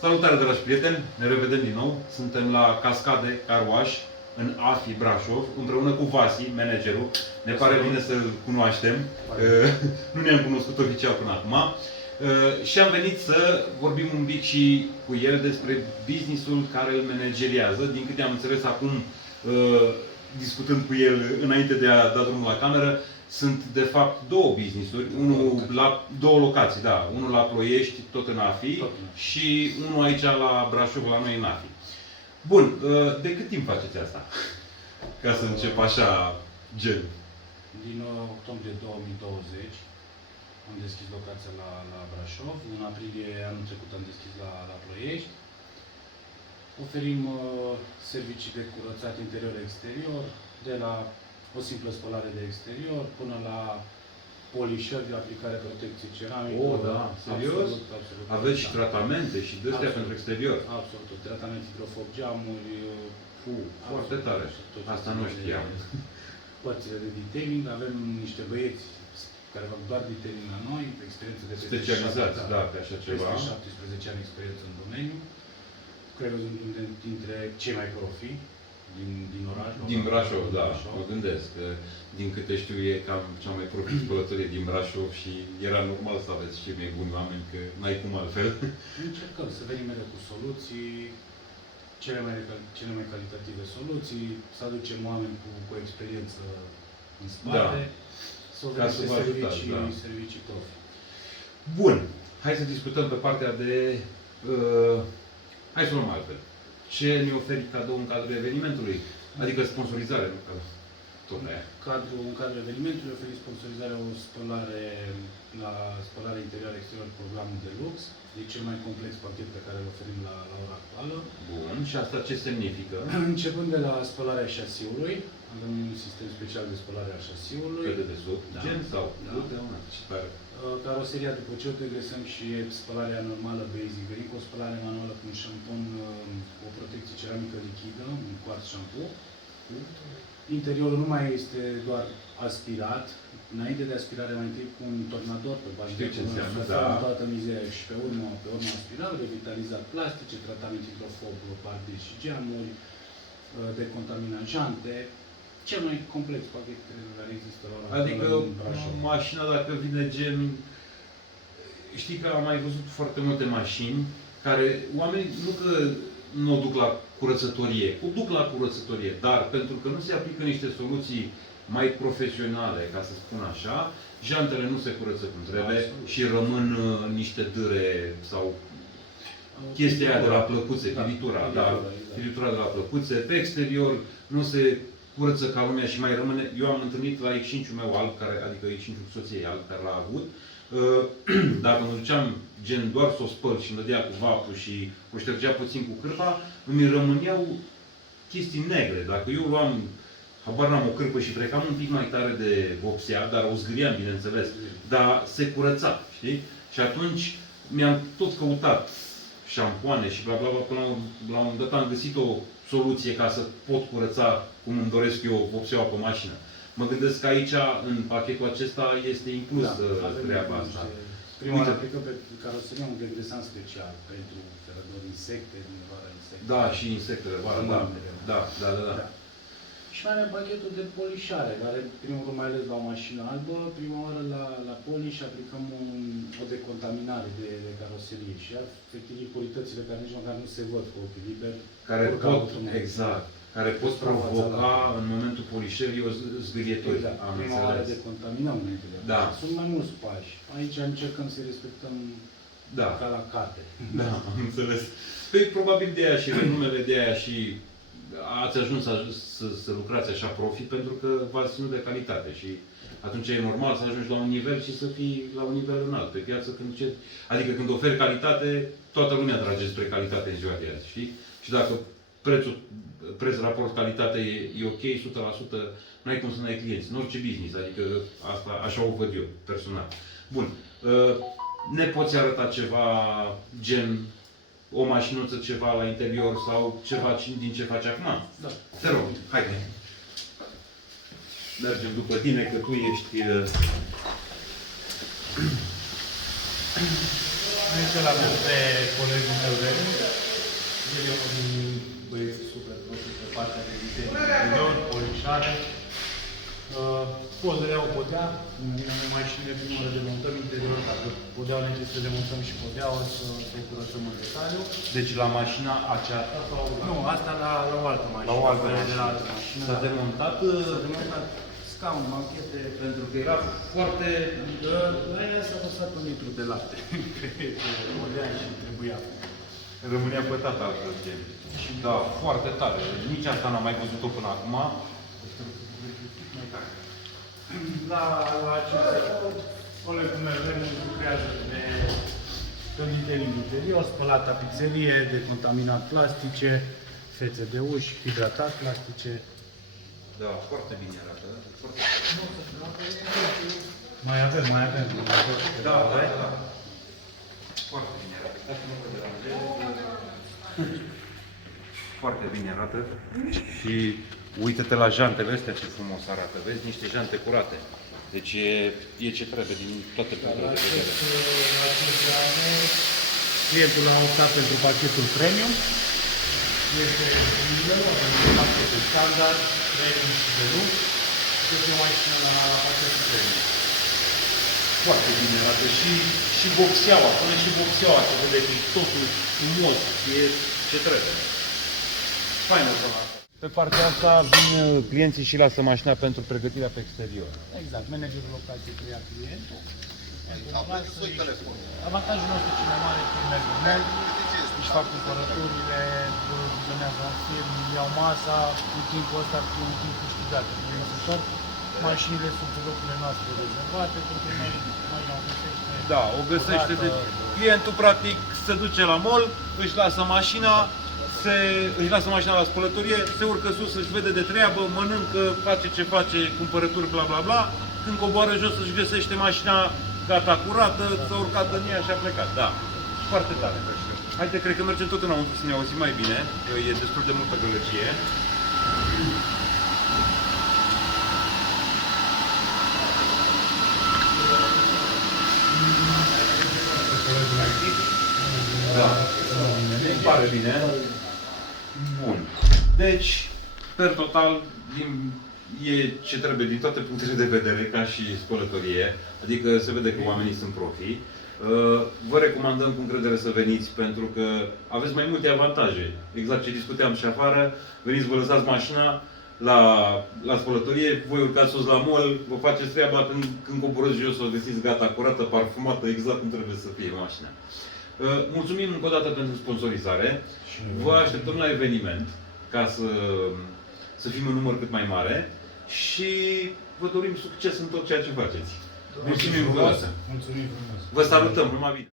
Salutare, dragi prieteni! Ne revedem din nou. Suntem la Cascade Car Wash în AFI Brașov, împreună cu Vasi, managerul. Ne pare bine să-l cunoaștem. Nu ne-am cunoscut oficial până acum. Și am venit să vorbim un pic și cu el despre businessul care îl manageriază. Din câte am înțeles acum, discutând cu el înainte de a da drumul la cameră, sunt de fapt două business-uri, două locații, da. Unul la Ploiești, tot în AFI, și unul aici la Brașov, la noi în AFI. Bun, de cât timp faceți asta? Ca să încep așa, gen. Din octombrie 2020 am deschis locația la Brașov. În aprilie anul trecut am deschis la Ploiești. Oferim servicii de curățat interior-exterior, de la o simplă spălare de exterior până la polișări de aplicare protecție ceramică. Oh, da, serios? Absolut. Aveți și tratamente și de-astea pentru exterior? Absolut. Tratament hidrofob, geamuri. Foarte tare. Asta nu știam. Părțile de detailing, avem niște băieți care fac doar detailing la noi, experiență de peste specializați, da, pe așa ceva. Peste 17 ani experiență în domeniu. Cred că sunt dintre cei mai profi din oraș. Din Brașov, da. Mă gândesc că, din câte știu, e cam cea mai profi spălătorie din Brașov și era normal să aveți și mai buni oameni, că n-ai cum altfel. Încercăm să venim mereu cu soluții, cele mai calitative soluții, să aducem oameni cu experiență în spate, să oferim servicii profi. Bun. Hai să discutăm pe partea de... hai să luăm altfel. Ce ne oferi cadou în cadrul evenimentului? Adică sponsorizare, nu? În cadrul evenimentului oferim sponsorizarea o spălare la spălare interior-exterior programul de lux. E cel mai complex pachet pe care îl oferim la ora actuală. Bun. Și asta ce semnifică? Începând de la spălarea șasiului, avem un sistem special de spălare a șasiului. Pe dedesubt, gen sau? Da. Ce tare. Caroseria, după ce o degresăm, și spălarea normală basic, venim cu o spălare manuală cu un șampon, o protecție ceramică lichidă, un quartz shampoo. Interiorul nu mai este doar aspirat. Înainte de aspirare, mai întâi cu un tornador pe bază de toată mizeria și pe urmă aspirat, revitalizat plastice, tratament hidrofob, parde și geamuri, decontaminajante. Cel mai complex pachet care există la ora. Adică mașina, dacă vine gen... Știi că am mai văzut foarte multe mașini care oamenii nu că nu o duc la curățătorie, o duc la curățătorie, dar pentru că nu se aplică niște soluții mai profesionale, ca să spun așa, jantele nu se curăță cum trebuie și rămân niște dâre sau chestia aia de la plăcuțe, pilitura de la plăcuțe. Pe exterior nu se curăță ca lumea și mai rămâne. Eu am întâlnit la X5-ul meu alb, adică X5-ul soției alb, care l-a avut. Dacă mă duceam gen doar să o spăl și mă dea cu vapul și o ștergea puțin cu cârpa, îmi rămâneau chestii negre. Dacă eu luam, habar n-am, o cârpă și trecam un pic mai tare de vopsea, dar o zgâriam, bineînțeles, dar se curăța, știi? Și atunci mi-am tot căutat șampoane și bla bla bla, până la un moment dat am găsit o soluție ca să pot curăța cum îmi doresc eu vopseaua pe mașină. Mă gândesc că aici, în pachetul acesta, este inclus treaba asta. Prima oară aplicăm pe caroserie un degresant special pentru insecte, insecte. Da, și insectele, da. Și mai avem pachetul de polișare, care prima oară, mai ales la o mașină albă, prima oară la poliș aplicăm o decontaminare de caroserie și efectiv impuritățile care nici măcar nu se văd cu ochiul liber. Care pot provoca în momentul polișării o zgârietori. Exact. Prima oară decontaminăm înainte de asta. Sunt mai mulți pași. Aici încercăm să respectăm ca la carte. Da, am înțeles. Păi probabil de aia și renumele de aia și ați ajuns să lucrați așa profi pentru că v-ați ținut de calitate și atunci e normal să ajungi la un nivel și să fii la un nivel înalt pe piață. Adică când oferi calitate, toată lumea trage spre calitate în ziua de azi, știi? Și dacă preț raport calitate e ok, 100%, n-ai cum să n-ai clienți. În orice business, adică asta așa o văd eu, personal. Bun. Ne poți arăta ceva gen o mașinuță, ceva la interior sau ceva din ce faci acum? Da. Te rog, haide. Mergem după tine, că tu ești... Aici l-am pe colegul meu, montare. Pozele au podea, în mașinile primă le demontăm interiorul, dacă podeaua necesită să demontăm și podeaua, să o curățăm în detaliu. Deci la mașina aceasta sau la... Nu, asta la o altă mașină. La o altă de la altă mașină. S-a demontat, S-a demontat scaun, manchete. pentru că era foarte... La ea s-a lăsat un litru de lapte. Podea și trebuia. Rămânea pătată altfel. Și da, foarte tare. Nici asta n-am mai văzut-o până acum. La aceste colegul meu lucrează pe din interior, spălat tapiserie, decontaminat plastice, fețe de uși, hidratat plastice. Da, foarte bine arată. Foarte... Mai avem. Da. Foarte bine arată. Foarte bine arată. Și uite-te la jantele astea, ce frumos arată. Vezi? Niște jante curate. Deci e ce trebuie din toate punctele de vedere. Clientul a optat pentru pachetul premium. Este pachetul standard, premium și de lux. Este o mașină la pachetul premium. Foarte bine arată. Și boxeaua, până și boxeaua se vede că e totul frumos. E ce trebuie. Faină zona asta. Pe partea asta vin clienții și lasă mașina pentru pregătirea pe exterior. Exact, managerul locației preia clientul. Avantajul nostru cel mai mare este merg în merg, își fac cumpărăturile, vizionează un film, iau masa, în timpul ăsta e un timp câștigat. Mașinile sunt în locurile noastre rezervate, pentru noi o găsește. Da, o găsește. De... Clientul practic se duce la mall, își lasă mașina, la spălătorie, se urcă sus, își vede de treabă, mănâncă, face ce face, cumpărături, bla bla bla. Când coboară jos își găsește mașina gata curată, s-a urcat în ea și a plecat. Da, foarte tare. Haide, cred că mergem tot înăuntru să ne auzim mai bine, e destul de multă gălăgie. Da, îmi pare bine. Bun. Deci, per total, e ce trebuie din toate punctele de vedere, ca și spălătorie. Adică se vede că oamenii sunt profi. Vă recomandăm cu încredere să veniți, pentru că aveți mai multe avantaje. Exact ce discuteam și afară. Veniți, vă lăsați mașina la spălătorie, voi urcați sus la mall, vă faceți treaba, când coborâți jos o găsiți gata, curată, parfumată, exact cum trebuie să fie mașina. Mulțumim încă o dată pentru sponsorizare. Vă așteptăm la eveniment ca să fim în număr cât mai mare și vă dorim succes în tot ceea ce faceți. Mulțumim frumos! Mulțumim frumos! Vă salutăm! Numai bine!